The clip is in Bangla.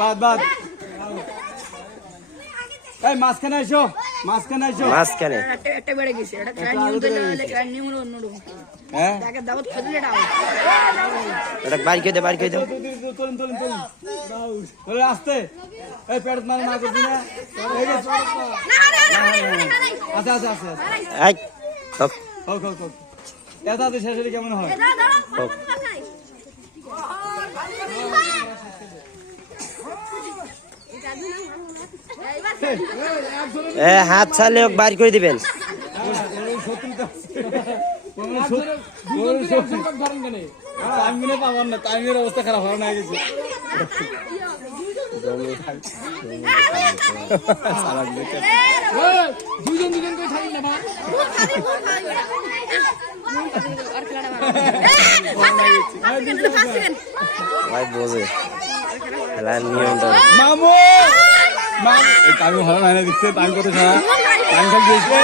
বাদ বাদ। এই মাঝখানে এসো মাঝখানে এসো। মাঝখানে। একটা বেড়ে গেছে এটা তো না অন্যরকম হ্যাঁ তাকে দাওয়াত খেলে এটা করে দে। বাড়ি করে দে তুলুন তুলুন তুলুন বলে আসতে। এই পেট মানে না করবি না। এই যে- আচ্ছা আচ্ছা আচ্ছা আচ্ছা এই হোক শেষ হলে কেমন হয়? হোক হাত ছাড়লে হোক বাড়ি করে দিবেন। অবস্থা খারাপ হওয়া না গেছে দুজন দুজন করে থাকি না ভাই ভাই খেলার নিয়মটা মামু! টাইম ভালো নাই না দেখছে টাইম কত দিয়েছে